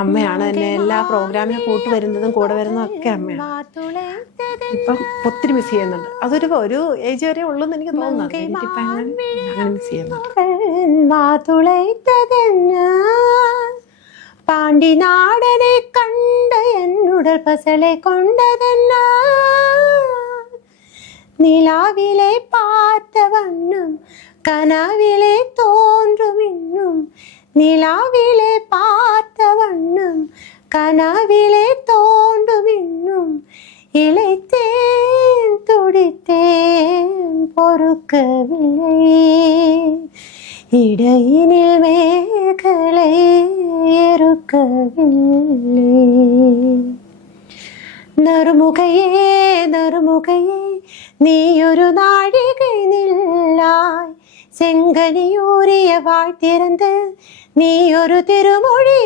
അമ്മയാണ് എന്നെ എല്ലാ പ്രോഗ്രാമിനും കൂട്ടു വരുന്നതും കൂടെ വരുന്നതും ഒക്കെ അമ്മയാണ്. ഇപ്പം ഒത്തിരി മിസ് ചെയ്യുന്നുണ്ട്. ഒരു ഏജ് വരെ ഉള്ളൂ എന്ന് എനിക്ക് തോന്നുന്നത്. എനിക്കിപ്പം അങ്ങനെ മിസ് ചെയ്യുന്നുണ്ട്. പാണ്ടി നാടനെ കണ്ട് എന്നുടൽ പസലെ കൊണ്ടതെന്ന നിലാവിലെ പാർത്ത വണ്ണം കനവിലെ തോன்றுമിന്നും നിലാവിലെ പാർത്ത വണ്ണം കനവിലെ തോன்றுமிന്നും இளைத்தேன் துடித்தேன் பொறுக்கவில்லை இடையினில் மேகலை எருக்கவில்லை നറുമുഖയേ നറുമുഖയേ നീയൊരു നാഴികை നില്ലാய் செங்கனியூரிய வாழ்த்திறந்து நீ ஒரு திருமொழி